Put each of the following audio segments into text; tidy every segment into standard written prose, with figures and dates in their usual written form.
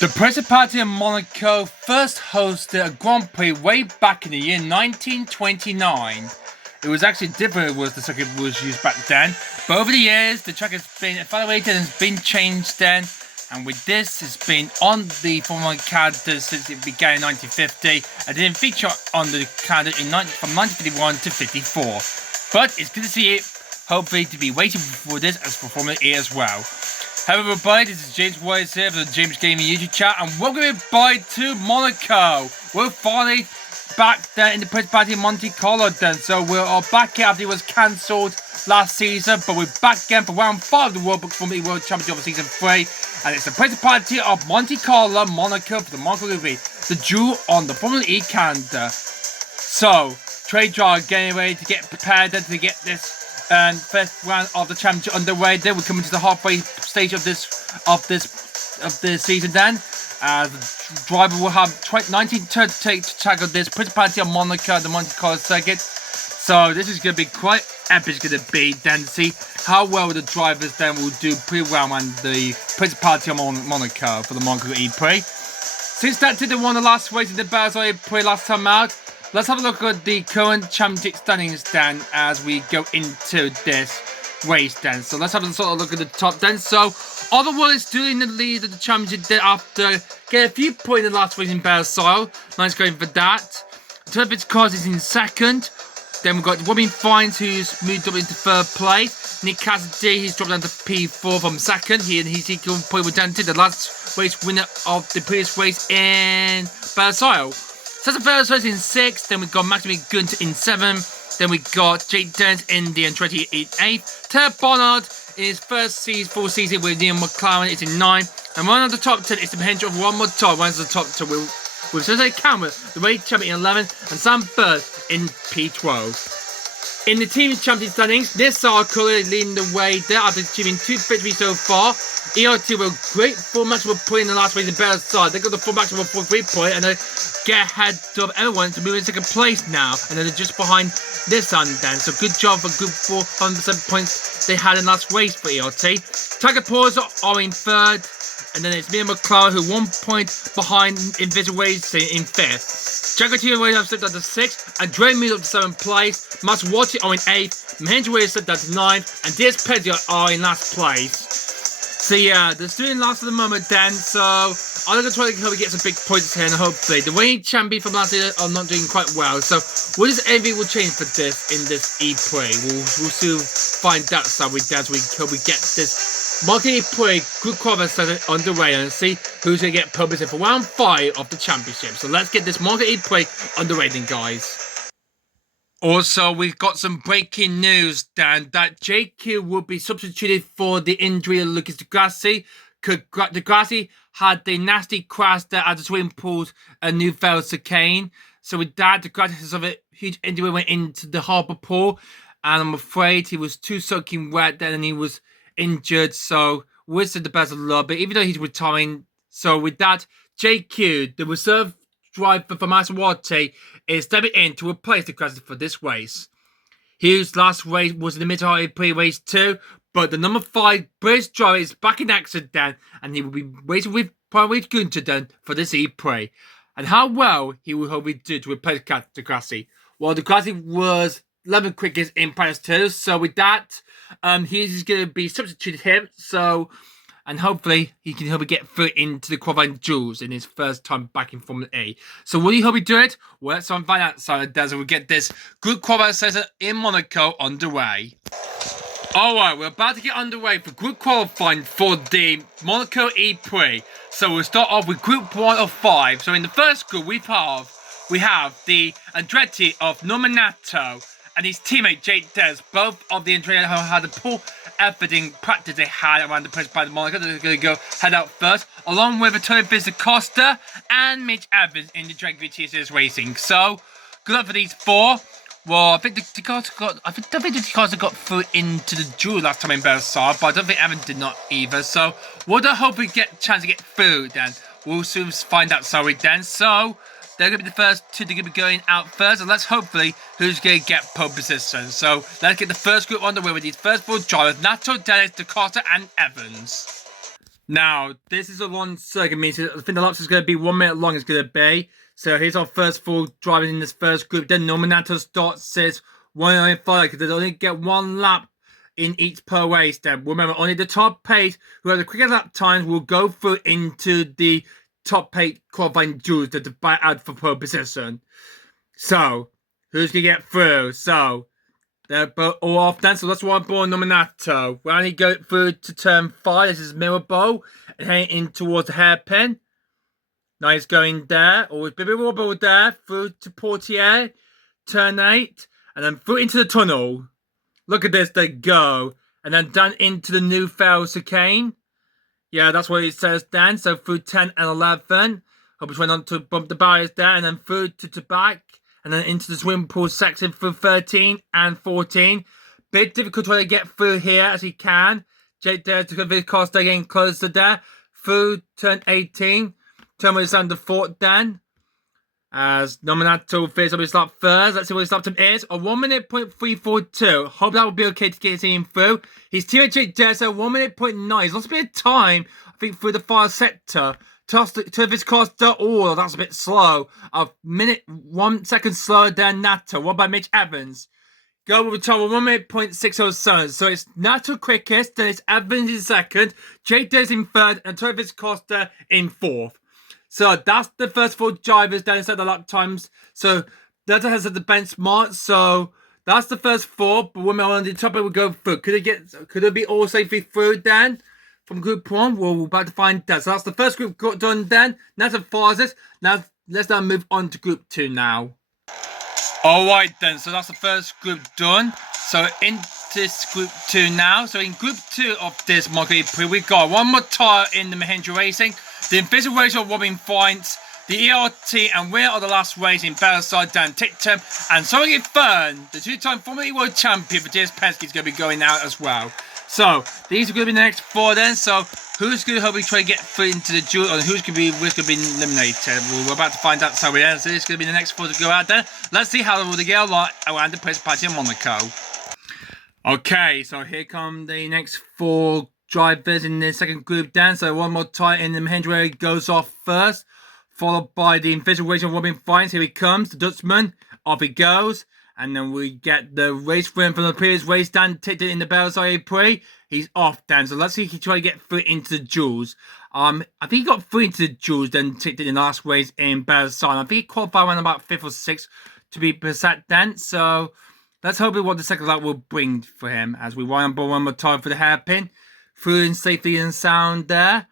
The Principality of Monaco first hosted a Grand Prix way back in the year 1929. It was actually different was the circuit was used back then, but over the years the track has been evaluated and has been changed then, and with this it's been on the Formula E calendar since it began in 1950 and didn't feature on the calendar from 1951 to 54. But it's good to see it, hopefully to be waiting for this as for Formula E as well. Hello everybody, this is James Wise here for the James Gaming YouTube chat, and welcome everybody to Monaco. We're finally back there in the Principality of Monte Carlo then, so we're back here after it was cancelled last season, but we're back again for round 5 of the Roblox Formula E World Championship of Season 3, and it's the Principality of Monte Carlo, Monaco for the Monaco E-PRIX, the jewel on the Formula E calendar. So, trade drive getting ready to get prepared to get this and first round of the championship underway. Then we're coming to the halfway stage of this season. Then the driver will have 19 turns to take to tackle this Principality of Monaco, the Monte Carlo circuit. So this is going to be quite epic. It's going to be then to see how well the drivers then will do pretty well on the Principality of Monaco for the Monaco E-PRIX. Since that didn't won the last race in the Monaco E-PRIX last time out, let's have a look at the current championship standings then as we go into this race then. So let's have a sort of look at the top then. So Oliver is still in the lead of the championship then after getting a few points in the last race in Brazil. Nice going for that. Turbid's Cars is in second. Then we've got Robin Fines who's moved up into third place. Nick Cassidy, he's dropped down to P4 from second. He's equal point with Dante, the last race winner of the previous race in Brazil. So that's the first race in 6th, then we've got Maximilian Gunther in 7th, then we've got Jake Dent in the Andretti in 8th, Ted Bonnard in his full season with Neil McLaren is in 9th, and one of the top 10 is the potential of one more time, one of the top 10 with Jose Cameron, the race champion in 11th, and Sam Bird in P12. In the team champion standings, Nissar currently leading the way there after achieving 2 victories so far. ERT were great full maximum point in the last race in better side. They got the full maximum for 3 point and they get ahead of everyone to move in second place now. And then they're just behind Nissan then. So good job for good 400% points they had in last race for ERT. Tiger Paws are in 3rd. And then it's me and McLaren who 1 point behind Invisible Racing in 5th. Jaguar Team have slipped down to 6th, and Dre moved up to 7th place. Maswati are in 8th, Mahendra Williams slipped down to 9th, and Diaz Pedia are in last place. So yeah, they're still in last at the moment then, so I'm going to try to get some big points here, and hopefully the reigning champion from last year are not doing quite well. So what is everything will change for this in this E-PRIX? We'll soon find out so we get this Monaco E-PRIX good qualifying session underway and see who's going to get published for round 5 of the championship. So let's get this Monaco E-PRIX underway then, guys. Also, we've got some breaking news, Dan, that JQ will be substituted for the injury of Lucas Di Grassi. Di Grassi had the nasty crash there at the swimming pool at New Chicane. So with that, Di Grassi has a huge injury went into the harbour pool, and I'm afraid he was too soaking wet then and he was injured. So wish the best of luck, but even though he's retiring, so with that, JQ, the reserve driver for Maswati, is stepping in to replace the Grassi for this race. His last race was in the mid-high pre-race 2, but the number 5 British driver is back in action then, and he will be racing with Gunther then for this E-PRIX. And how well he will hopefully do to replace Di Grassi. Well, Di Grassi was 11th quickest in practice 2, so with that, he's going to be substituted him. So, and hopefully he can help get through into the qualifying duels in his first time back in Formula E. So will he hope he do it? Well, let's find out. So we get this good qualifying session in Monaco underway. Alright, we're about to get underway for group qualifying for the Monaco E-PRIX. So we'll start off with group 1 of 5. So in the first group we have the Andretti of Nominato and his teammate Jake Des. Both of the Andretti had a poor effort in practice they had around the place by the Monaco. They're going to go head out first, along with Antonio Costa and Mitch Evans in the Drag VTCS Racing. So good luck for these four. Well, I think the cars got through into the duel last time in Versailles, but I don't think Evan did not either. So we'll hope we get a chance to get through then. We'll soon find out, sorry, then. So they're going to be the first two. They're going to be going out first, and let's hopefully who's going to get pole position. So let's get the first group on the way with these first four drivers: Nato, Dennis, Costa, and Evans. Now, this is a long circuit meeting. I think the laps is going to be 1 minute long. It's going to be. So here's our first four drivers in this first group. Then Nominato starts says 195 because they only get 1 lap in each per race. Then remember, only the top 8 who have the quickest lap times will go through into the top 8 qualifying duels to fight out for pole position. So who's gonna get through? So they're both all off then. So that's why I'm born Nominato. We only go through to turn 5. This is Mirabo and heading in towards the hairpin. Now he's going there, always Bibi Wobble there, through to Portier, turn 8, and then through into the tunnel. Look at this, they go. And then down into the new Fail chicane. Yeah, that's what it says then. So through 10 and 11. Hope he's trying not to bump the barriers there, and then through to back. And then into the swimming pool section through 13 and 14. Bit difficult trying to get through here as he can. Jake there to the Costa getting closer there. Through turn 18. Turn with under 4th then. As Nominato finishes up his lap first. Let's see what his lap time is. A 1 minute .342. Hope that will be okay to get him through. His teammate Jake Dessa, 1 minute .9. He's lost a bit of time, I think, through the far sector. To his Costa, oh, that's a bit slow. A minute, 1 second slower than Nato. What about Mitch Evans? Go with a time of 1 minute .607. So it's Nato quickest, then it's Evans in second, Jake Dessa in third, and Travis Costa in 4th. So that's the first 4 drivers down inside the lap times. So that has the benchmark. So that's the first 4. But women on the top, it will go through. Could it be all safely through then from group 1? Well, we're about to find that. So that's the first group got done then. That's the fastest. Now let's now move on to group 2 now. Alright then, so that's the first group done. So in this group 2 now. So in group 2 of this Monaco E-PRIX, we've got one more tire in the Mahindra Racing. The invisible race of Robin Points, the ERT, and winner of the last race in Versailles, Dan Tictum, and Soren Fern, the 2-time Formula E World Champion for James Penske, is going to be going out as well. So these are going to be the next 4 then. So who's going to hopefully try to get through into the duel, and who's going to be eliminated? Well, we're about to find out. So yeah, so it's going to be the next 4 to go out there. Let's see how they get along around the Principality of Monaco. Okay, so here come the next 4 drivers in the second group then. So one more time in the Mahindra goes off first, followed by the invisible race of Robin Fines. Here he comes, the Dutchman. Off he goes. And then we get the race win from the previous race. Dan ticked it in the Versailles E-PRIX. He's off then. So let's see if he can try to get through into the duels. I think he got through into the duels, then ticked it in the last race in Versailles. I think he qualified around about 5th or 6th to be precise then. So let's hope what the second lap will bring for him as we wind on one more time for the hairpin. Through in safely and sound there.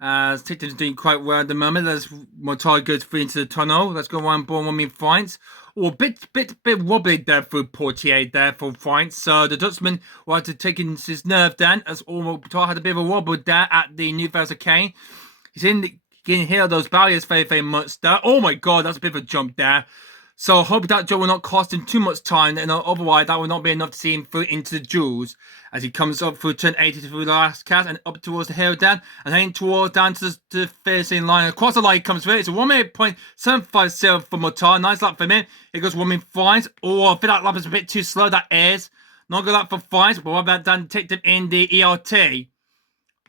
As Ticton's doing quite well at the moment. Let's Motar goes through into the tunnel. Let's go one ball, 1 minute fights. Oh, bit wobbly there through Portier there for fights. So the Dutchman wanted to take in his nerve then, as Motar had a bit of a wobble there at the New Versa Cane. He's in the, he can hear those barriers very, very much there. Oh my god, that's a bit of a jump there. So I hope that jump will not cost him too much time, and otherwise that will not be enough to see him through into the duels as he comes up through turn 80 through the last cast and up towards the hill down and heading towards down to the finishing line. Across the line he comes through. It's a 1 minute .750 for Motar. Nice lap for him. It goes 1 minute 5. Oh, I think that lap is a bit too slow. That is not good lap for 5. But what about Dan Tictum in the ERT?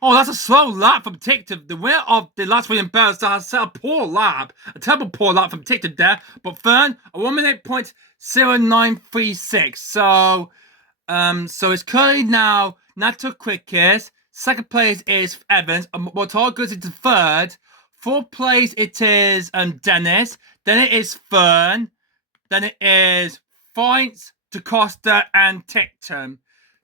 Oh, that's a slow lap from Tictum. The winner of the last week in Paris has set a poor lap. A terrible poor lap from Tictum there. But Fern, a 1 minute .0936. So it's currently now Nato quickest. Second place is Evans. Motar goes into third. Fourth place it is Dennis. Then it is Fern. Then it is Fiennes, DaCosta, and Tictum.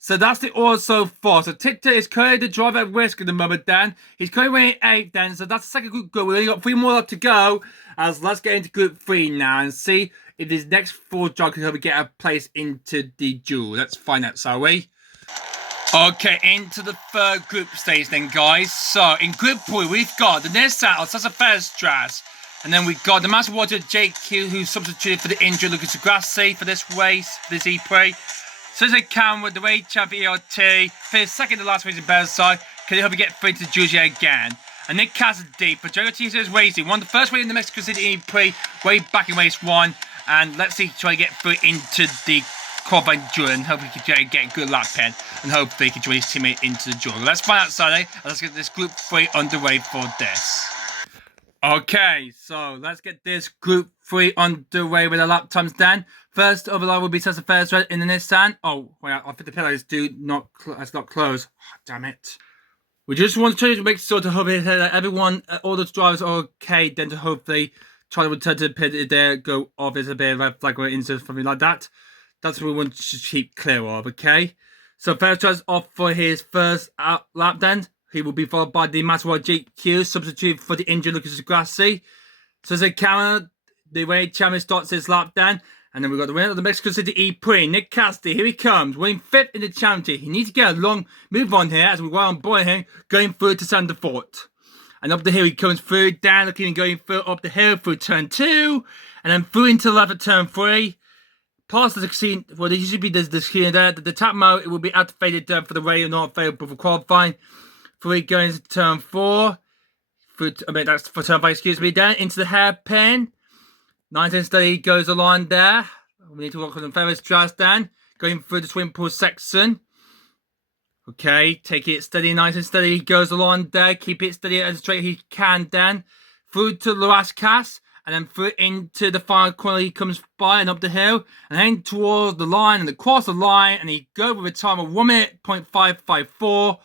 So that's the order so far. So Tic-Tac is currently the driver at risk at the moment, Dan. He's currently winning 8, Dan. So that's the second group go. We've only got 3 more left to go. As let's get into group 3 now and see if these next 4 drivers can help me get a place into the duel. Let's find out, shall we? Okay, into the third group stage then, guys. So in group 3, we've got the Nissan Alsassa Ferstras. And then we've got the Maserati JQ, who's substituted for the injured Lucas Grassi for this race, this E-PRIX. So there's a Cam with the race champion ERT. Finished second to last race in Bearside. Can he help you get through to Julia again? And Nick Cassidy for Jogo Teasers Racing. Won the first race in the Mexico City E-PRIX way back in race 1. And let's see, try to get through into the qualifying duel and hopefully he can get a good lap pen. And hopefully he can join his teammate into the duel. Let's find out Saturday. And let's get this group 3 underway for this. Okay, so let's get this group 3 underway with the lap times, Dan. First overall will be Alsassa Ferstras in the Nissan. Oh, wait, I think the pillars that's not closed. Oh, damn it. We just want to make sure to hopefully that everyone, all the drivers are okay, then to hopefully try to return to the pit if they go off. There's a bit of red flag or incident, something like that. That's what we want to keep clear of, okay? So Ferstras off for his first lap then. He will be followed by the Maserati JQ, substitute for the injured Lucas Grassi. So there's a camera, the race champion starts his lap then. And then we've got the winner of the Mexico City E-PRIX, Nick Cassidy. Here he comes, winning 5th in the championship. He needs to get a long move on here as we go on board him, going through to Santa Fort. And up the hill he comes through, down looking and going through up the hill through turn 2. And then through into the left of turn 3. Past the scene, well, there usually be the screen there. The tap mode, it will be activated for the rail, not available for qualifying. 3 going into turn 4. That's for turn 5, excuse me. Then into the hairpin. 19 steady goes along there. We need to walk on the Ferstras then. Going through the swimming pool section. Okay, take it steady, nice and steady. He goes along there. Keep it steady as straight as he can then. Through to Las Cas. And then through into the final corner he comes by and up the hill. And then towards the line and across the line. And he goes with a time of 1:554.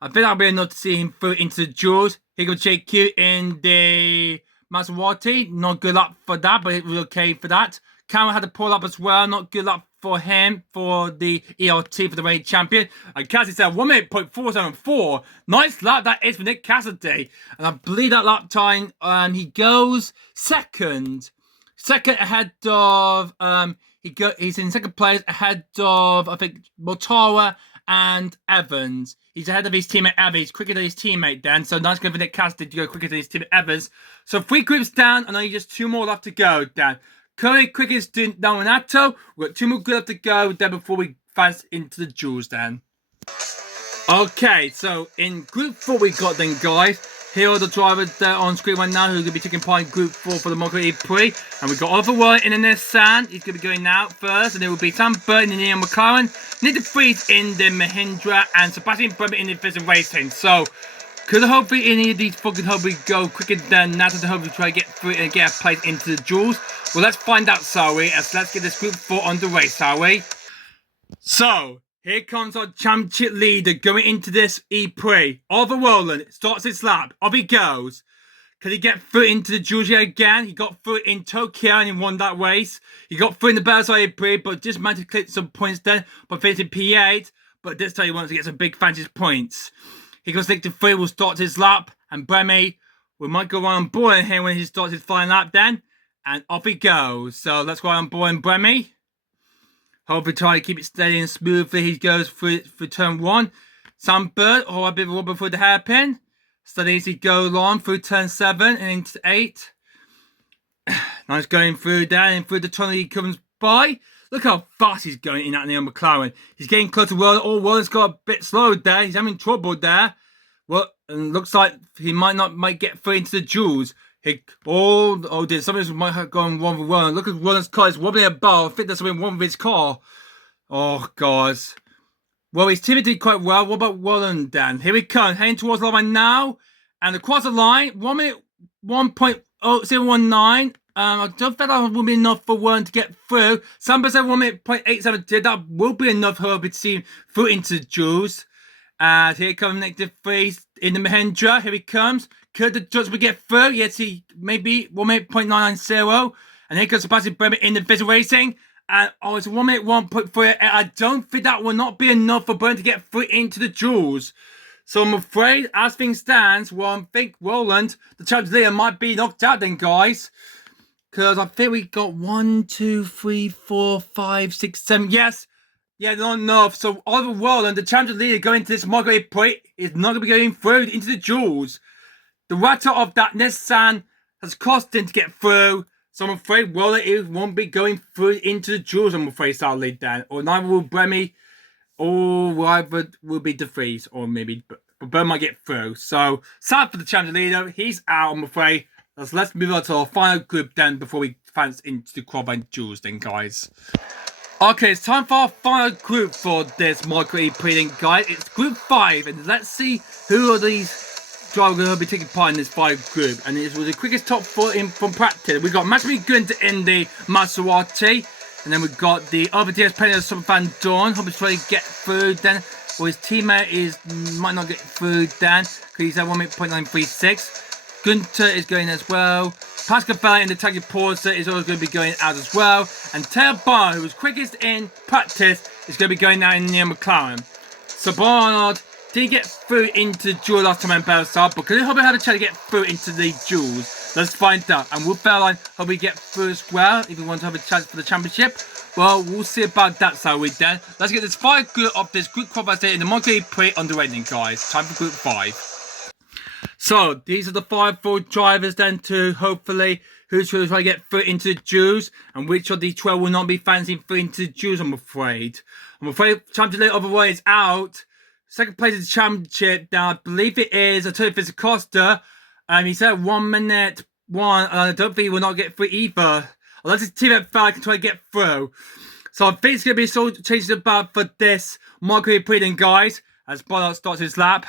I think that'll be enough to see him through into the duels. Here goes JQ in the Maserati. Not good luck for that, but it was okay for that. Cameron had to pull up as well. Not good luck for him for the ELT for the race champion. And Cassidy said 1:474. Nice lap that is for Nick Cassidy. And I believe that lap time, he goes second. Second ahead of, he's in second place ahead of, I think, Mortara and Evans. He's ahead of his teammate Evans. He's quicker than his teammate then. So nice going for Nick Cassidy to go quicker than his teammate Evans. So 3 groups down and only just 2 more left to go, Dan. Currently quickest to Monaco. We've got 2 more left to go then before we advance into the duels then. Okay, so in group 4 we got then, guys. Here are the drivers there on screen right now who are going to be taking part in group 4 for the Monaco E-PRIX. And we've got Oliver Warren in the Nissan. He's going to be going out first. And there will be Sam Burton in the McLaren. Nick Freeze in the Mahindra. And Sebastian Bremer in the Vision Racing. So, could hopefully any of these fucking hopefully go quicker than that to hopefully try to get through and get a place into the duels. Well, let's find out, shall we? Let's get this group 4 underway, shall we? So, here comes our championship leader going into this E-PRIX. Oliver Rowland starts his lap. Off he goes. Can he get through into the Georgia again? He got through in Tokyo and he won that race. He got through in the Bearside E-PRIX, but just managed to clip some points then by finishing P8. But this time he wants to get some big fantasy points. He goes to 3, will start his lap. And Bremy, we might go on board him when he starts his final lap then. And off he goes. So let's go on board Bremy. Hopefully try to keep it steady and smoothly. He goes through turn 1. Sam Bird, a bit of a rubber through the hairpin. Steady as he goes along through turn 7 and into 8. Nice going through there and through the tunnel he comes by. Look how fast he's going in that Neil McLaren. He's getting close to World. Oh, World's got a bit slowed there. He's having trouble there. Well, and looks like he might get through into the duels. Something might have gone wrong with Roland. Look at Roland's car. It's wobbling about. I think there's something wrong with his car. Oh, God. Well, his team did quite well. What about Roland, Dan? Here we come. Heading towards the line now. And across the line, 1 minute, 1.019. I don't think that will be enough for Roland to get through. Some said 1:872. That will be enough for to see through into the duels. And here comes Nick DeFreeze in the Mahindra. Here he comes. Could the judgment get through? Yes, he maybe 1:8.990. And here comes Sebastian Bremer in the Vision Racing. And it's a 1 minute 1.3. And I don't think that will not be enough for Burn to get through into the duels. So I'm afraid, as things stands, I think Roland, the champion leader, might be knocked out then, guys. Because I think we got 1, 2, 3, 4, 5, 6, 7. Yes. Yeah, not enough. So Oliver Roland, the champion leader, going into this Monaco E-PRIX is not going to be going through into the duels. The writer of that Nissan has cost him to get through. So I'm afraid Roland won't be going through into the duels, I'm afraid, sadly, Dan. Or neither will Bremy. Or either will be DeFreeze, or maybe Burn might get through. So, sad for the champion leader. He's out, I'm afraid. Let's move on to our final group then before we advance into the qualifying duels then, guys. Okay, it's time for our final group for this Monaco E-PRIX then, guys. It's Group 5, and let's see who are these drivers going to be taking part in this 5 group. And it was the quickest top 4 in from practice. We got Matthew Gunter in the Maserati. And then we've got the other DS player, Super Van Dorn. Hope he's trying to get through then. Well, his teammate might not get through then, because he's at 1.936. Gunter is going as well. Pascal Fella in the Taggy Porter is always going to be going out as well. And Taylor Barr, who was quickest in practice, is going to be going out in near McLaren. So Barnard didn't get through into the duel last time in Belfast, but could he hope he had a chance to get through into the duels? Let's find out. And will Fairline hope we get through as well if we want to have a chance for the championship? Well, we'll see about that, shall we then? Let's get this 5 group of this group qualifier in the Monaco E-PRIX on the rating, guys. Time for Group 5. So, these are the 5 full drivers then to hopefully who's going to try to get through into the duels, and which of these 12 will not be fancying through into the duels, I'm afraid. Champion leader overall is out. Second place in the championship now, I believe it is, I tell you if it's Acosta. He said 1 minute 1, and I don't think he will not get through either. Unless his teammate Fowler can try to get through. So I think it's going to be so changing about for this Monaco E-PRIX then, guys. As Bonner starts his lap,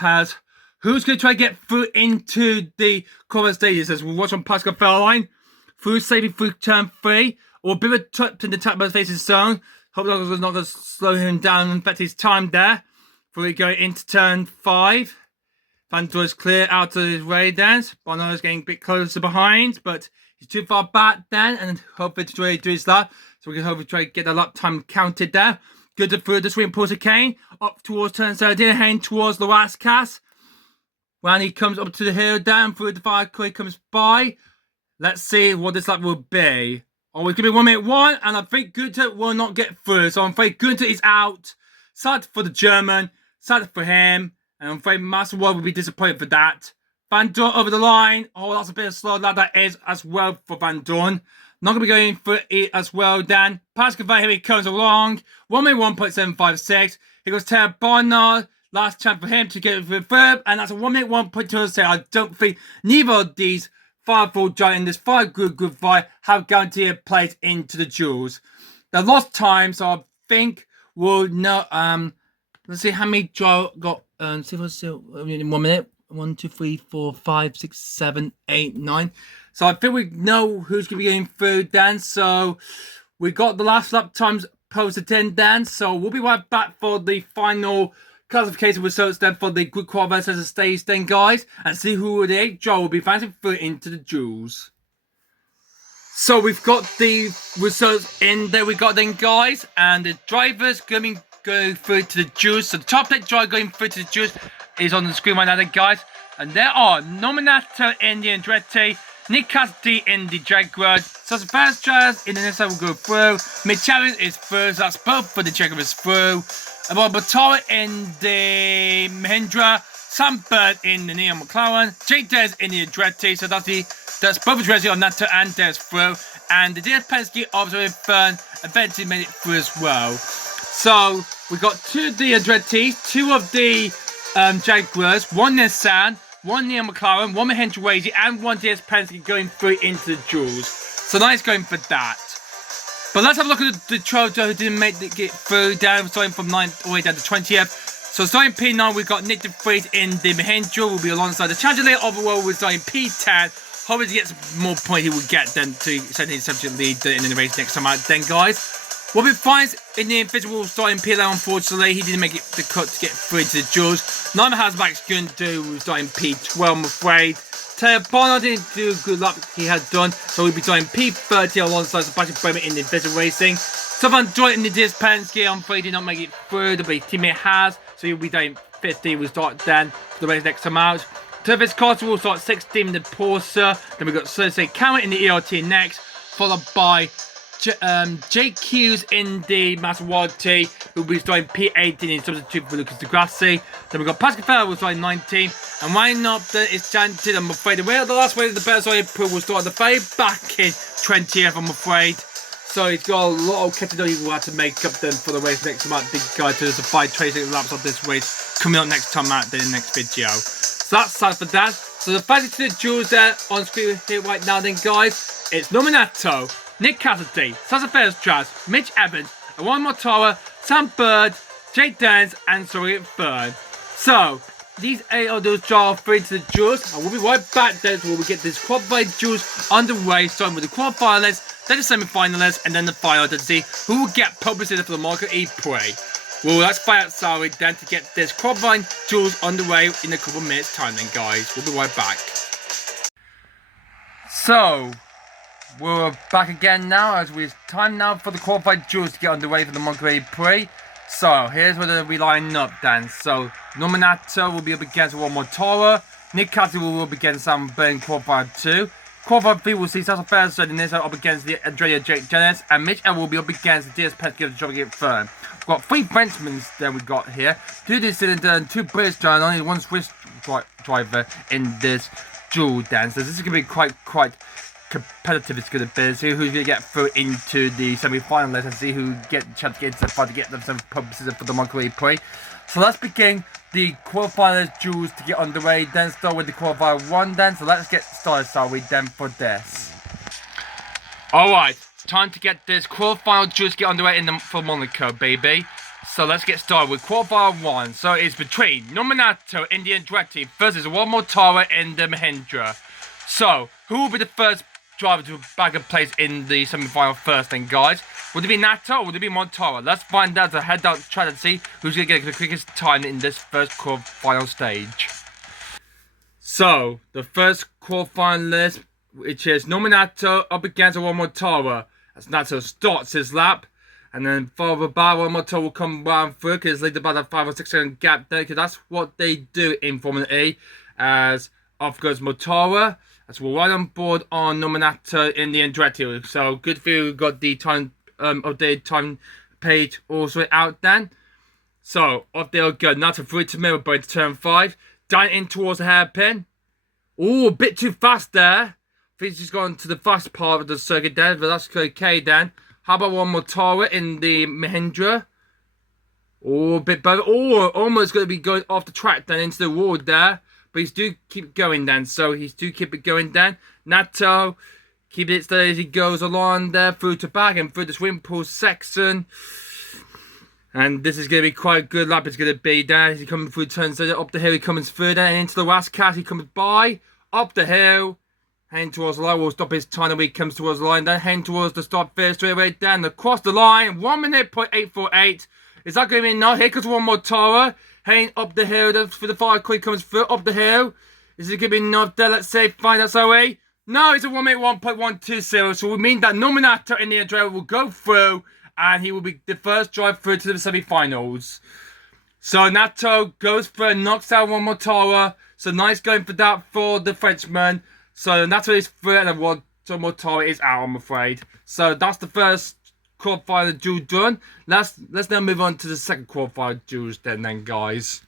who's going to try to get through into the corner stages as we watch on Pascal Fairline. Through safely through turn 3. Or a bit of a touch in the tap by facing zone. Hope that was not going to slow him down and affect his time there. Before we go into turn 5. Van Dorn is clear out of his way then. Bono is getting a bit closer behind, but he's too far back then, and hopefully to try to do his lap. So we can hopefully try to get the lap time counted there. Good through the swing Porter Kane, up towards turn 17, heading towards the last cast. When he comes up to the hill, down through the fire, he comes by. Let's see what this lap will be. Oh, it's going to be 1 minute 1, and I think Gunther will not get through. So I'm afraid Gunther is out. Sad for the German, sad for him. And I'm afraid Master World will be disappointed for that. Van Dorn over the line. Oh, that's a bit of slow lap that is as well for Van Dorn. Not going to be going for it as well, Dan. Pascal, here he comes along. 1 minute 1.756. Here goes Terry Barnard. Last chance for him to get through third. And that's a 1 minute 1.2. I don't think neither of these 5 full giant in this 5 group 5 have guaranteed a place into the duels. The lost times, I think, will know. Let's see how many draw got. See if it's in 1 minute. 1, 2, 3, 4, 5, 6, 7, 8, 9. So I think we know who's going to be getting through, Dan. So we got the last lap times posted in, Dan. So we'll be right back for the final classification results then for the group qualifiers as a stage then, guys. And see who the 8 draw will be fancy through into the duels. So we've got the results in there. We got then, guys. And the drivers going to go through to the duels. So the top 8 driver going through to the duels is on the screen right now, then, guys. And there are Nominato in the Andretti, Nick Cassidy in the Jaguar, so the first drivers in the Nissan will go through. Mitch Chavez is through, so that's both for the Jaguars through. About Batara in the Mahindra, Sam Bird in the Neo McLaren, Jake Des in the Andretti, so that's both Andretti on Nato and Des through. And the DS Penske obviously in Fern eventually made it through as well. So we got 2 of the Andrettis, 2 of the Jaguars, 1 Nissan, 1 Neo McLaren, 1 Mahindra Racing, and 1 DS Penske going through into the duels. So nice going for that. But let's have a look at the Trojo who didn't make it get through, down starting from 9th all the way down to 20th. So starting P9, we've got Nick DeFreeze in the Mahindra, will be alongside the Challenger leader overall, we're starting P10. Hopefully he gets more points he will get then to send his subject lead in the race next time out then, guys. Robin finds in the invisible starting P11, unfortunately, he didn't make it the cut to get through to the duels. Neither has Max Gundu starting P12, I'm afraid. Taylor Barnard didn't do a good luck he had done, so we'll be starting P30 alongside Sebastian Bowman in the invisible racing. Stefan Joy in the Dispensky, I'm afraid he did not make it through, but his teammate has, so he'll be doing 50, we'll start then for the race next time out. Travis Carter will start 16 in the Porsche, then we've got Cersei Cameron in the ERT next, followed by JQ's in the Maserati, who will be starting P18 in substitute for Lucas Degrassi. Then we've got Pascal Ferrer will start 19, and winding up is Janted, I'm afraid. And we're the last way of the Bears Pro will start the very back in 20th, I'm afraid. So he's got a lot of catching up he will have to make up then for the race next time out. Big guy to the 5 laps of this race coming up next time out then in the next video. So that's sad for that. So the fighting to the duels there on screen here right now then, guys. It's Nominato, Nick Cassidy, Sasa Fairstras, Mitch Evans, Awan Motara, Sam Bird, Jake Dance, and Sorry Third. So, these 8 of those draw free to the duels, and we'll be right back then where we get this qualified duels underway, starting with the qualifiers, then the semi-finalists, and then the final to see who will get publicity for the Monaco E-PRIX. Well, let's fight out Sorry then to get this qualifying duels underway in a couple of minutes time then, guys. We'll be right back. So, we're back again now as it's time now for the qualified duels to get underway for the Monaco E-PRIX. So here's where we line up then. So Nominato will be up against Juan Motora, Nick Cassidy will be up against Sam Burn qualified 2. Qualified 3 will see Sasa Ferris in this up against the Andrea Jake Dennis, and Mitch L will be up against the DS Pesky of the third. We've got 3 Frenchmen that we got here, 2 New Zealander and 2 British drivers, only 1 Swiss driver in this duel dance. So this is going to be quite competitive. It's going to be, see who's going to get through into the semi-finalists and see who get a chance to get into the fight to get themselves purposes for the Monaco E-PRIX. So let's begin the qualifiers duels to get underway. Then start with the qualifier 1 then. So let's get started, shall we, then for this. Alright, time to get this qualifier duels to get underway for Monaco, baby. So let's get started with qualifier 1. So it's between Nominato Indian Duetti versus Juan Motora in the Mahindra. So, who will be the first driver to bag a place in the semi-final first then, guys? Would it be Nato or would it be Montara? Let's find out as I head out to try to see who's going to get the quickest time in this first quarterfinal stage. So, the first qualifying list, which is Nominato up against Juan Motora. As Nato starts his lap, and then followed by Juan Motora will come round through because it's about a 5 or 6 second gap there, because that's what they do in Formula E. As off goes Motora. As we're right on board on Nominato in the Andretti. So good for you, we've got the time updated time page also out then. So off they'll go. Nato through to mirror going to turn 5. Down in towards the hairpin. Oh, a bit too fast there. I think she's gone to the fast part of the circuit there, but that's okay then. How about one more Motora in the Mahindra? Oh, a bit better. Oh, almost going to be going off the track then into the wall there. But he's do keep going then, so he's do keep it going then. Nato, keep it steady as he goes along there, through to back and through the swimming pool section. And this is going to be quite a good lap, it's going to be there. As he coming through turns up the hill, he comes through there, and into the last cat, he comes by, up the hill, heading towards the line, will stop his time, and he comes towards the line, then heading towards the start finish straight away down, across the line, 1:08.848. Is that going to be enough? Here comes one more Motora. Heading up the hill for the fire quick comes through up the hill. Is it going to be enough there? Let's say find out so way. No, it's a 1:01.120. So we mean that Nominato in the Andrea will go through and he will be the first drive through to the semi-finals. So Nato goes through and knocks out one Motora. So nice going for that for the Frenchman. So Nato is through and one Motora is out, I'm afraid. So that's the first qualifier duel done. Let's now move on to the second qualifier duels then guys.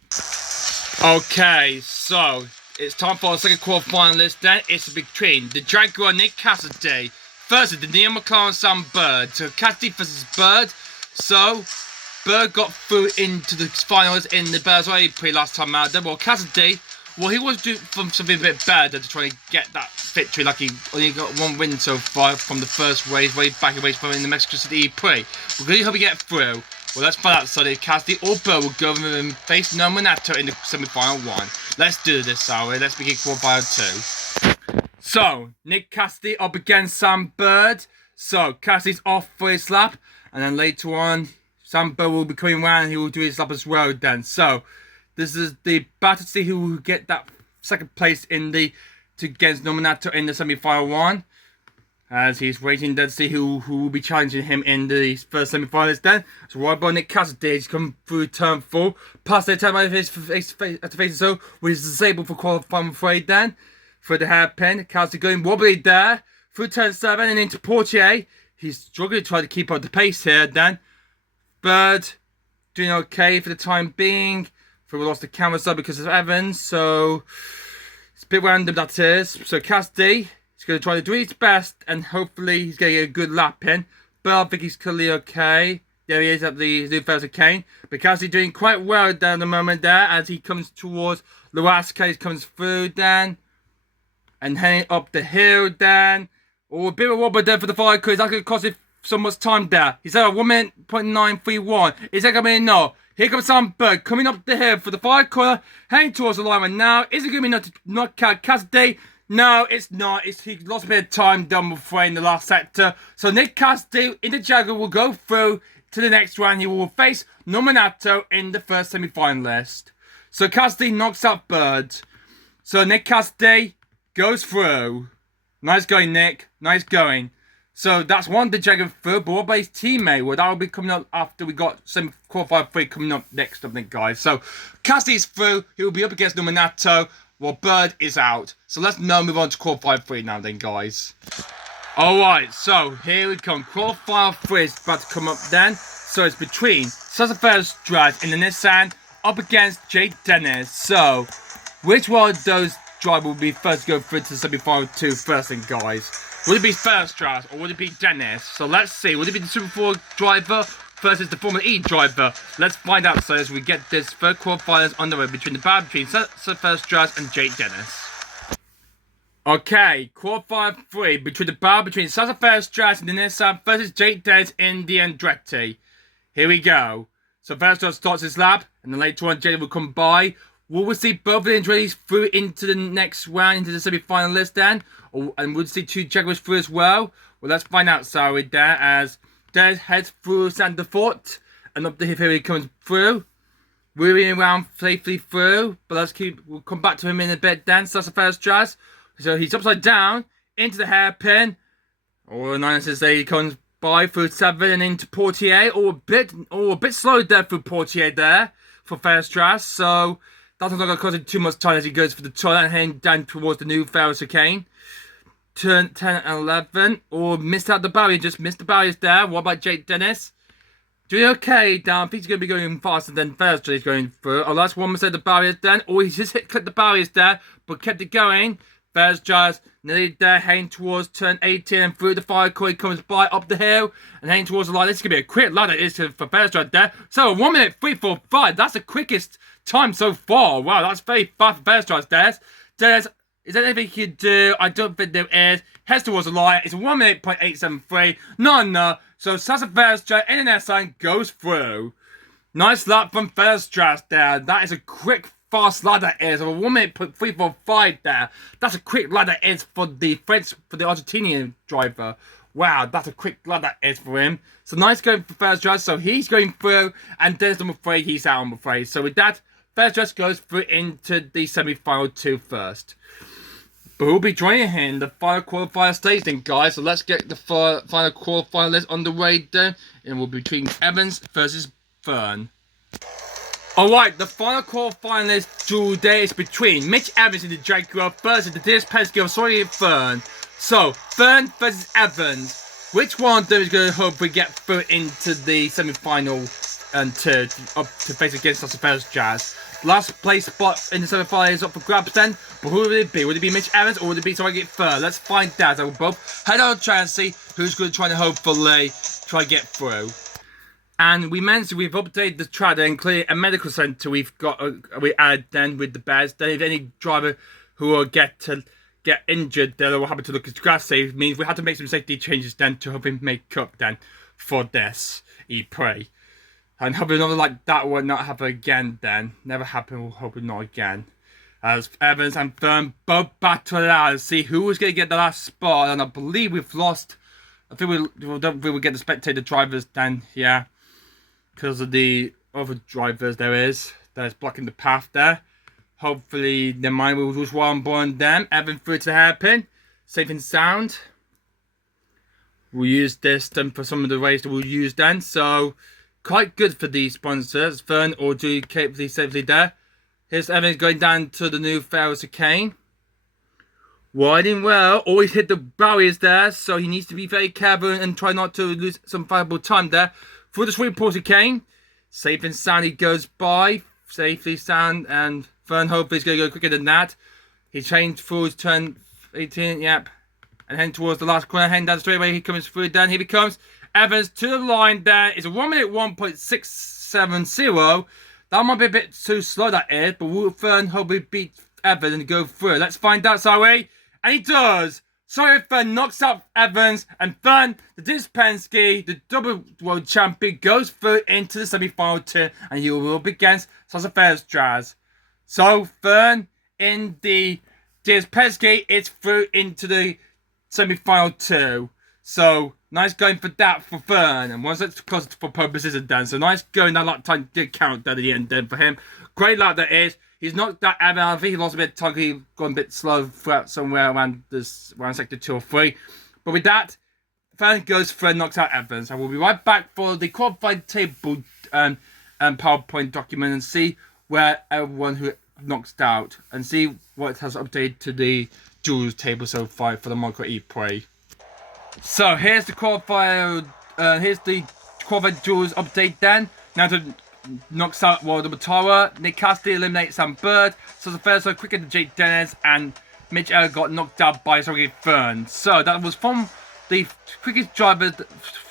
Okay, so it's time for our second qualifying list then. It's between the Jaguar Nick Cassidy versus the Neil McLaren Sam Bird. So Cassidy versus Bird. So Bird got through into the finals in the Bears E-PRIX last time out there. Well, Cassidy, well, he was doing something a bit better to try to get that victory. Like he only got 1 win so far from the first race, way back in race from in the Mexico City E-PRIX. We're going to hope he get through. Well, let's find out. So if Cassidy or Bird will go and face Nominato in the semi-final 1. Let's do this, shall we? Let's begin qualifier 2. So, Nick Cassidy up against Sam Bird. So, Cassidy's off for his lap. And then later on, Sambo will be coming around and he will do his lap as well then. So, this is the battle to see who will get that second place in the against Monaco in the semi-final one. As he's waiting there to see who will be challenging him in the first semi-finals then. So Robo Nick Cassidy has come through turn 4. Past the time of his face so, which is disabled for qualifying, I'm afraid then. For the hairpin, Cassidy going wobbly there. Through turn 7 and into Portier. He's struggling to try to keep up the pace here then. Bird doing okay for the time being. We lost the camera sub because of Evans, so it's a bit random that is. So Cassidy is going to try to do his best and hopefully he's going to get a good lap in. But I think he's clearly okay. There he is at the new Felser Kane. But Cassidy doing quite well down the moment there as he comes towards Luaska. He comes through then. And heading up the hill then. Oh, a bit of a wobble there for the fire crew. That's going to cost him so much time there. He's at a 1:931. Is that going to be enough? Here comes Sam Bird coming up the hill for the fire corner, heading towards the line right now. Is it going to be enough to knock out Cassidy? No, it's not. He lost a bit of time down with Frey in the last sector. So Nick Cassidy in the Jaguar will go through to the next round. He will face Nominato in the first semi-finalist. So Cassidy knocks out Bird. So Nick Cassidy goes through. Nice going, Nick. Nice going. So that's one the Jaguar through, but what about his teammate? Well, that will be coming up after we got some qualifier 3 coming up next, I think, guys. So Cassidy's through. He will be up against Nominato, while Bird is out. So let's now move on to qualifier 3 now then, guys. Alright, so here we come. Qualifier 3 is about to come up then. So it's between Sassafras Drag in the Nissan up against Jake Dennis. So, which one of those drivers will be first to go through to the semi-final 2 first then, guys? Would it be Fairstrass or would it be Dennis? So let's see. Would it be the Super 4 driver versus the Formula E driver? Let's find out. So as we get this third qualifiers on the way between the battle between Fairstrass and Jake Dennis. Okay, qualifier 3 between the battle between Fairstrass and the Nissan versus Jake Dennis in the Andretti. Here we go. So Fairstrass starts his lap and then later on Jake will come by. Will we see both of the Andretti's through into the next round, into the semi-finalist then? And we'll see 2 Jaguars through as well? Well, let's find out, sorry, there, as Dennis heads through Sandefort. And up the hill here he comes through. Wheeling around safely through. But we'll come back to him in a bit then. So that's the first tries. So he's upside down, into the hairpin. Or the 9 says he comes by through 7 and into Portier. Or a bit slow there through Portier there for Fairstrass. So that's not going to cost him too much time as he goes for the turn and heading down towards the new Ferris Chicane. Turn 10 and 11. Or missed out the barrier, just missed the barriers there. What about Jake Dennis? Doing okay down. I think he's going to be going faster than Fairstrass is going through. Oh, that's one mistake the barriers then. Or he just clipped the barriers there, but kept it going. Fairstrass nearly there, heading towards turn 18 and through the fire core. He comes by up the hill and heading towards the line. This is going to be a quick ladder, it is for Fairstrass there. So 1:345. That's the quickest time so far. Wow, that's very fast for Fairstrass there. Dennis, is there anything he could do? I don't think there is. Heads towards the line. It's 1:8.873. No. So Sasa Fairstrass in an S-line goes through. Nice lap from Fairstrass there. That is a quick, fast ladder is. 1:345 there. That's a quick ladder is for the Argentinian driver. Wow, that's a quick ladder is for him. So nice going for Fairstrass. So he's going through, and Dennis, I'm afraid, he's out, I'm afraid. So with that, Fairstrass goes through into the semi-final 2 first. But we'll be joining him in the final qualifier stage then, guys. So let's get the final qualifier list on the way then. And we'll be between Evans versus Fern. Alright, the final qualifying list today is between Mitch Evans in the Jaguar versus the Dennis Penske of Sorry Fern. So, Fern versus Evans. Which one of them is going to hopefully get through into the semi-final and to face against us first Jazz? Last place spot in the semi-final is up for grabs then. But who would it be? Would it be Mitch Evans or would it be Sorry Fern? Let's find out. So we'll both head on and try and see who's going to try to hopefully try to get through. And we mentioned we've updated the track and clear a medical centre we added then with the Bears. Then if any driver who will get injured, they will happen to look at grass safe. Means we had to make some safety changes then to help him make up then for this E-PRIX. And hoping nothing like that will not happen again then. Never happen, we'll hope not again. As Evans and Fern both battle it out and see who was going to get the last spot. And I believe we've lost I think we don't think we'll get the spectator drivers then, yeah. Because of the other drivers there's blocking the path there. Hopefully, never mind, we'll just one on them. Evan through to the hairpin. Safe and sound. We'll use this then for some of the races that we'll use then. So, quite good for these sponsors. Fern or do capably safely there. Here's Evan going down to the new Ferris Chicane. Riding well. Always hit the barriers there. So, he needs to be very careful and try not to lose some valuable time there. Through the sweet chicane. Safe and sound he goes by. Safely sound and Fern hopefully is going to go quicker than that. He changed through his turn 18, yep. And heading towards the last corner, heading down the straightaway. He comes through down. Here he comes. Evans to the line there. It's a 1 minute 1.670. That might be a bit too slow, that is. But will Fern hopefully beat Evans and go through? Let's find out, sorry. And he does. Sorry, Fern knocks out Evans. And Fern, the Penske, the double world champion, goes through into the semi-final 2. And he will be against Sasa Ferris. So, Fern in the Penske is through into the semi-final 2. So, nice going for that for Fern. And once it's close for purposes of Dan. So, nice going. That lap time did count at the end then for him. Great lap that is. He's knocked that Evan. I think he lost a bit of time. He gone a bit slow throughout somewhere around sector 2 or 3. But with that, Fern goes through and knocks out Evans. And we'll be right back for the qualified table and PowerPoint document and see where everyone who knocked out and see what has updated to the Jules table so far for the Monaco E-PRIX. So here's the qualified Jules update then. Now to knocks out Waldo Matara, Nick Cassidy eliminates Sam Bird, so the first one quicker than Jake Dennis, and Mitch Elliott got knocked out by Sorry Fern. So that was from the quickest drivers,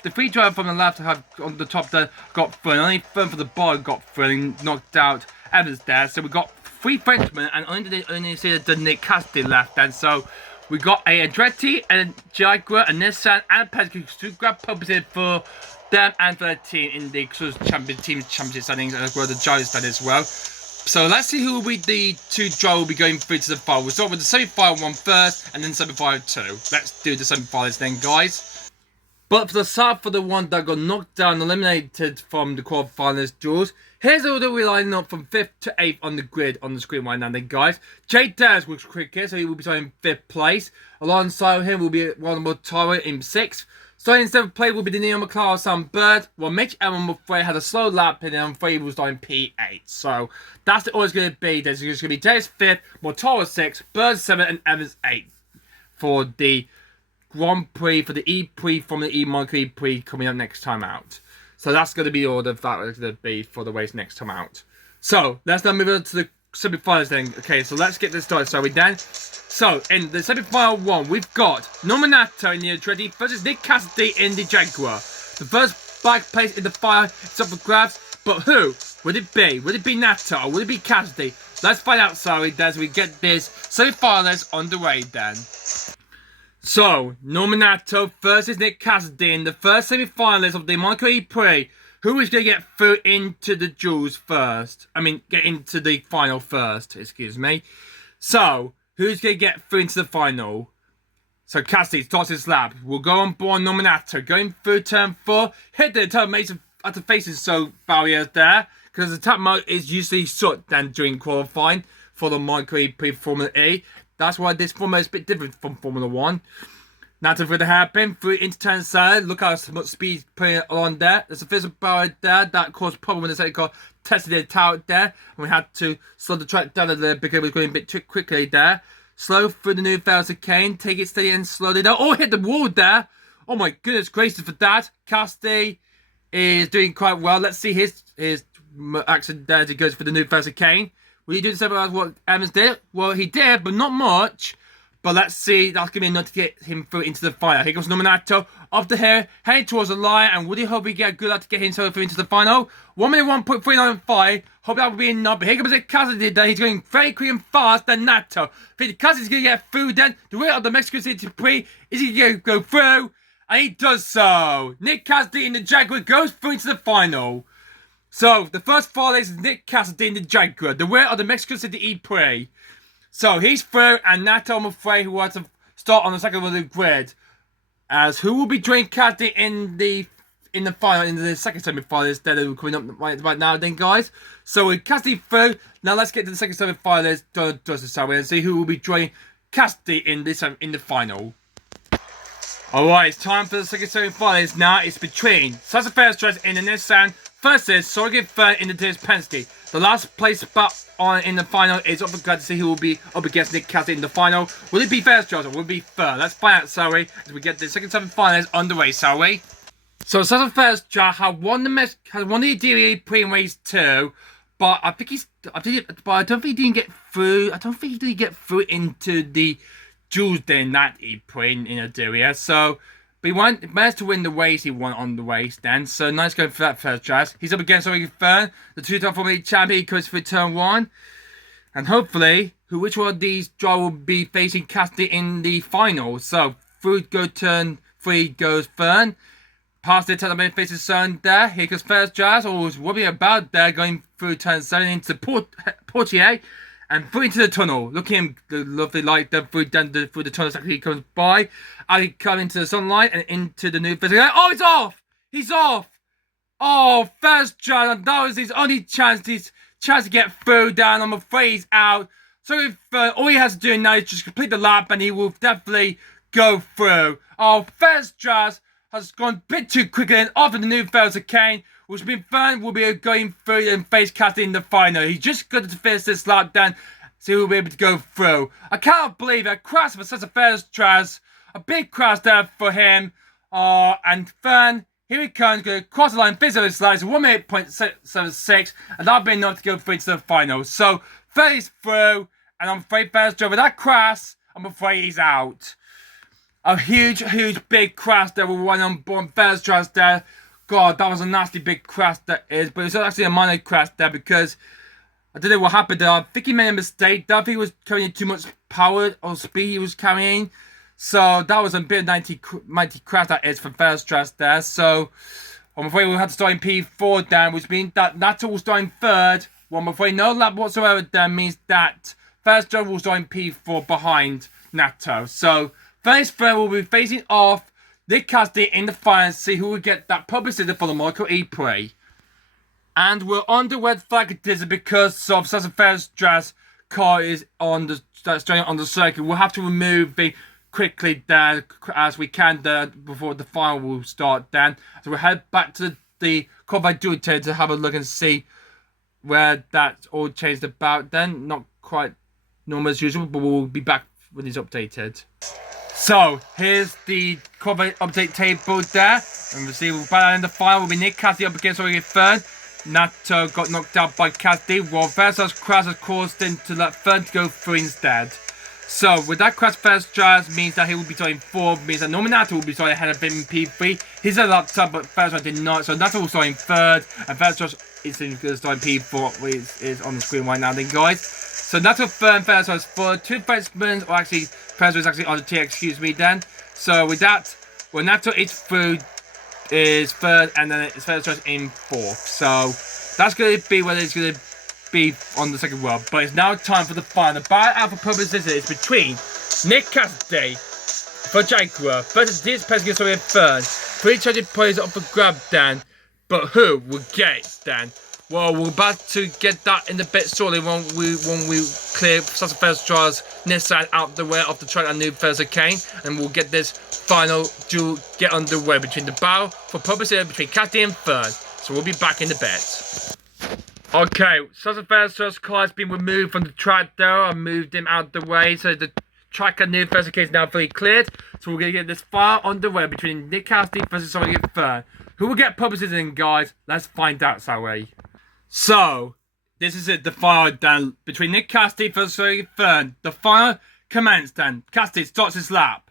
the 3 drivers from the left have on the top there got Fern. Only Fern for the bar got Fern and knocked out Evans there. So we got 3 Frenchmen and only see the Nick Cassidy left then. So we got a Andretti and a Jaguar, a Nissan and a Penske to grab purposes for them and for their team in the championship standings as well, the Giants stand as well. So let's see who will be the 2 drivers will be going through to the final. We'll start with the semi-final 1 first and then semi-final 2. Let's do the semi-finals then, guys. But for the start, for the one that got knocked down, eliminated from the quarterfinals, Jules. Here's the order we're lining up from 5th to 8th on the grid on the screen right now, then, guys. Jay Daz was quicker, so he will be starting in 5th place. Alongside him will be Ronald Motara in 6th. Starting in 7th place will be the Neil McLaren Sam Bird, while Mitch Elman had a slow lap and then Frey was starting P8. So that's the order it's going to be. There's going to be Jay's 5th, Motara 6th, Bird 7th, and Evans 8th for the Grand Prix, for the E-PRIX from the Monaco E-PRIX coming up next time out. So that's going to be the order that is going to be for the race next time out. So let's now move on to the semi-finals then. Okay, so let's get this started, shall we, Dan? So in the semi-final 1, we've got Nominato in the Andretti versus Nick Cassidy in the Jaguar. The first bike place in the fire is up for grabs, but who would it be? Would it be Nato or would it be Cassidy? Let's find out, sorry, as we get this semi-finals on the way, then. So, Nominato versus Nick Cassidy in the first semi-finalist of the Monaco E-PRIX. Who is going to get through into the Jules first? I mean, get into the final first, excuse me. So, who's going to get through into the final? So, Cassidy starts his lap. We'll go on board Nominato. Going through turn 4. Hit the turn mason after facing so barriers there. Because the tap mode is usually short than during qualifying for the Monaco E-PRIX Formula E. That's why this Formula is a bit different from Formula 1. Now to through the hairpin, through into turn side. Look how much speed putting on there. There's a physical barrier there that caused problem when the second car tested it out there. And we had to slow the track down a little because it was going a bit too quickly there. Slow through the new Ferris Chicane. Take it steady and slowly down. Oh, hit the wall there. Oh my goodness gracious for that. Cassidy is doing quite well. Let's see his accident there as he goes for the new Ferris Chicane. Will he do the same as what Evans did? Well, he did, but not much. But let's see. That's going to be enough to get him through into the final. Here comes Nominato up the hill, heading towards the line. And would he hope he get a good luck to get himself through into the final? 1 minute 1.395. Hope that will be enough. But here comes Cassidy there. He's going very quick and fast than Nato. I think Cassidy's going to get through then. The winner of the Mexico City Prix is he going to go through? And he does so. Nick Cassidy in the Jaguar goes through into the final. So, the first finalist is Nick Cassidy in the Jaguar, the winner of the Mexico City E-PRIX. So, he's through, and Nato, I'm afraid, who had to start on the second one of the grid. as who will be joining Cassidy in the final, in the second semi-final instead of coming up right now then, guys. So with Cassidy through, now let's get to the second semi-finalist, and see who will be joining Cassidy in the final. Alright, it's time for the second semi-finalist now. It's between Sasa Fairstress in the Nissan versus Sorgin Fern in the Dennis Penske. The last place spot in the final is up for grabs to see who will be up against Nick Cassidy in the final. Will it be Fairstress or will it be Fern? Let's find out, shall we, as we get the second semi-finalist underway, shall we? So Sasa Fairstress has won the DE pre-race 2, but I don't think he didn't get through. I don't think he did get through into the Jules then that he put in a area. So but he managed to win the race. He won on the race then. So nice going for that first chance. He's up against Sorgin Fern, the two-time Formula E champion. He goes for turn 1. And hopefully, which one of these drivers will be facing Cassidy in the final. So through turn 3 goes Fern. Past the turn faces Son there. Here goes first Jazz. Always worrying about there, going through turn 7 into Portier. And through into the tunnel. Look at him, the lovely light there through the tunnel as he comes by. And he comes into the sunlight and into the new physical. Oh, he's off! He's off! Oh, first chance. That was his only chance. His chance to get through down. I'm afraid he's out. So if all he has to do now is just complete the lap and he will definitely go through. Oh, first chance has gone a bit too quickly and after the new Felser Kane, which means Fern will be going through and face Cassidy in the final. He's just got to finish this lap down so he'll be able to go through. I can't believe it. Crash for such a first chance. A big crash there for him. And Fern, here he comes, going to cross the line, finish his slides, 1:76, and that'll be enough to go through to the final. So Fern is through, and I'm afraid Fern's driver, that crash, I'm afraid he's out. A huge, big crash there with one on board first crash there. God, that was a nasty big crash that is. But it's actually a minor crash there because I don't know what happened there. I think he made a mistake. I think he was carrying too much power or speed he was carrying. So that was a bit of mighty crash that is for first crash there. So I'm afraid we'll have to start in P4 then, which means that Nato will start in third. Well, I'm afraid no lap whatsoever then means that first driver will start in P4 behind Nato. So first third will be facing off Nick Cassidy in the final to see who will get that publicity for the Monaco E-PRIX. And we're on the red flag because of Sasa Fairstress car is on the circuit. We'll have to remove the quickly there as we can there before the final will start then. So we'll head back to the Corvette Duty to have a look and see where that all changed about then. Not quite normal as usual, but we'll be back when it's updated. So, here's the Corvette update table there. And we'll see, battle in the final will be Nick Cassidy up against Sorgin Fern. Nato got knocked out by Cassidy, while Versa's crash has caused him to let Fern go through instead. So, with that crash first drive means that he will be starting 4th, means that Norman Nato will be starting ahead of him in P3. He's had a laptop, but Versa did not. So, Nato will start in 3rd, and Versa is going to start in P4, which is on the screen right now, then, guys. So, Nato Fern, Versa is 4th, 2 Frenchmen, or actually, Versa is actually on the T, excuse me, then. So, with that, when Nato is through, is 3rd, and then it's Versa in 4th. So, that's going to be what it's going to be on the second world. But it's now time for the final. The battle out for publicity is between Nick Cassidy for Jaguar versus DS Pesky and Fern. 3 charging players up for grab, Dan. But who will get it, Dan? Well, we're about to get that in a bit shortly when we clear Sasa Fairstress Nissan out the way off the track and new Versa Kane, and we'll get this final duel get underway between the battle for publicity between Cassidy and Fern. So we'll be back in a bit. Okay, Sasa Fairstress car has been removed from the track though. I moved him out the way, so the track and new Versa Kane is now fully cleared. So we're going to get this fire underway between Nick Cassidy versus Sorgin Fern. Who will get publicity in, guys? Let's find out, shall we? So, this is it, the final then, between Nick Cassidy versus Sorgin Fern. The final commenced then. Cassidy starts his lap.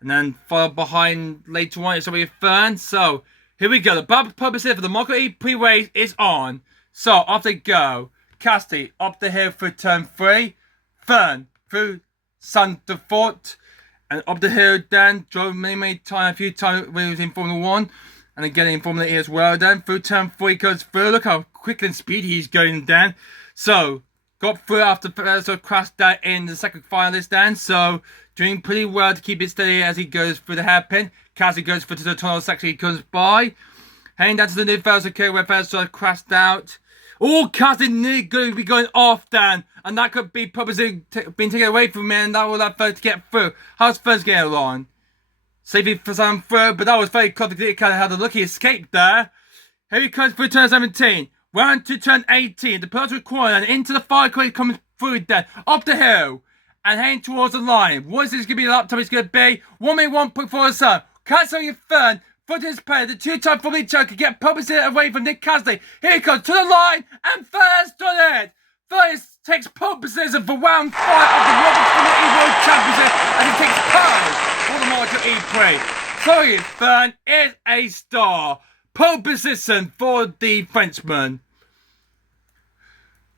And then followed behind later on is Sorgin Fern. So, here we go. The publicity for the Monaco E-PRIX race is on. So, off they go. Cassidy up the hill through turn 3. Fern through Sainte-Fort. And up the hill then. Drove many times, a few times when he was in Formula 1. And again in Formula E as well then. Through turn 3 goes through. Look how quick and speedy he's going then. So, got through after sort of crashed out in the second finalist then, so doing pretty well to keep it steady as he goes through the hairpin. Cassie goes through to the tunnel section, he comes by. Heading down to the new first okay where first sort of crashed out. Oh, Cassie nearly going to be going off then, and that could be purposely being taken away from me, and that will allow first to get through. How's first getting along? Safely for some through, but that was very close to kind of had a lucky escape there. Here he comes through turn 17. Round to turn 18. The personal corner and into the fire corner coming through then. Up the hill. And heading towards the line. What is this going to be? The lap time is going to be 1 minute 1.4 seconds. Cancelling your third. Foot his player. The two-time Formula E choker get purposely away from Nick Cassidy. Here he comes to the line. And first done it. First takes pole position for round 5 of the Roblox Formula E World Championship. And he takes pole for the Monaco E-PRIX. Sorry, Fern is a star. Pole position for the Frenchman.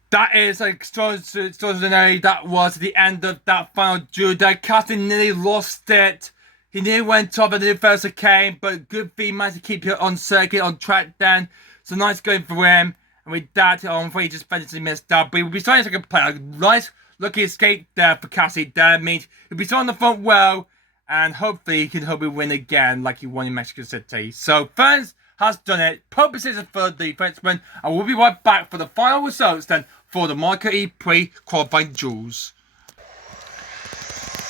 That is extraordinary. That was the end of that final duel. Cassidy nearly lost it. He nearly went off and the first came, but good for him managed to keep it on circuit, on track then. So nice going for him. And with that, he just eventually missed out. But he will be starting second play. A nice lucky escape there for Cassidy. That means he'll be starting the front well. And hopefully he can win again like he won in Mexico City. So friends, has done it. Pole position for the Frenchman. And we'll be right back for the final results then for the Monaco E-PRIX qualifying duels.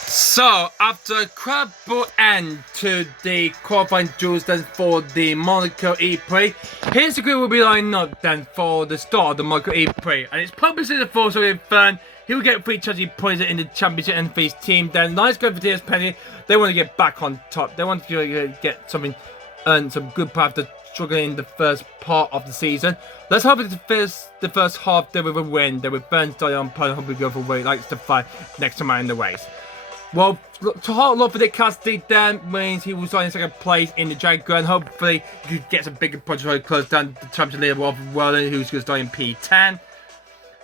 So, after a incredible end to the qualifying duels then for the Monaco E-PRIX, here's the group we'll be lining up then for the start of the Monaco E-PRIX. And it's pole position for so Fern. He will get 3 charging points in the championship and for his team. Then nice go for DS Penny. They want to get back on top. They want to get something, earn some good path to struggling in the first part of the season. Let's hope it's the first half they will win. They will burn starting on pole. Hope we go for where he likes to fight next time out in the race. Well, to hard lot for Nick Cassidy then means he will start in second place in the Jaguar, and hopefully he gets a bigger punch very close down the championship leader of Welland, who's going to start in P10.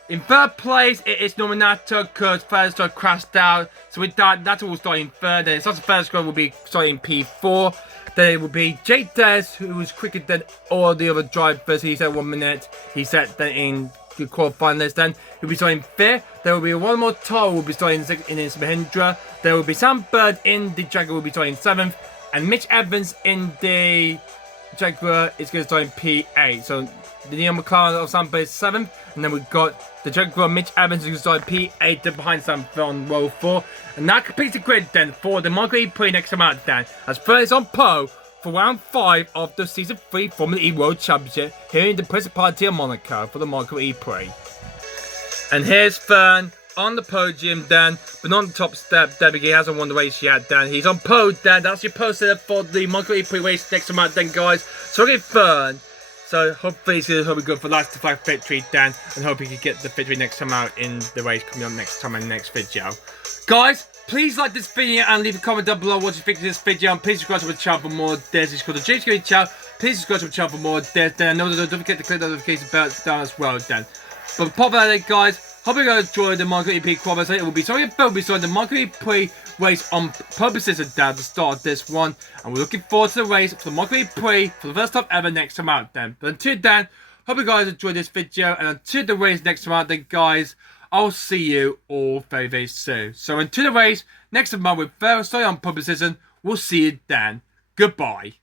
In third place, it is Nominato because first crashed out. So with that, Nato will start in third. Then Sasha first will be starting in P4. Then it will be Jake Des, who was quicker than all the other drivers. He said 1 minute. He said then in the qualifying list. Then he'll be starting fifth. There will be one more Tar will be starting sixth in his Mahindra. There will be Sam Bird in the Jaguar will be starting 7th. And Mitch Evans in the Jaguar is going to start in P8. So the Neil McLaren of Sam Bird is 7th. And then we've got the Jaguar Mitch Evans who's going to start in P8 then behind Sam Bird on row 4. And that completes the grid then for the Monaco E-PRIX next time out then. As first is on pole for round 5 of the Season 3 Formula E World Championship here in the Principality of Monaco for the Monaco E-PRIX. And here's Fern on the podium then, but not on the top step there because he hasn't won the race yet then. He's on pole then. That's your poster for the Monaco E-PRIX race next time out then, guys. So okay, Fern. So hopefully he's going to be good for last to flag victory then, and hope he can get the victory next time out in the race coming up next time in the next video. Guys, please like this video and leave a comment down below what you think of this video, and please subscribe to the channel for more. There's this called the James Gaming channel. Please subscribe to the channel for more. There's then don't forget to click the notification bell down as well then. But pop out there, guys. Hope you guys enjoyed the Monaco E-PRIX qualifier. It will be sorry will be starting the Monaco E-PRIX race on purposes at the start of this one. And we're looking forward to the race for the Monaco E-PRIX for the first time ever next time out then. But until then, hope you guys enjoyed this video. And until the race next time out then, guys, I'll see you all very, very soon. So until the race next time out with first on purposes, we'll see you then. Goodbye.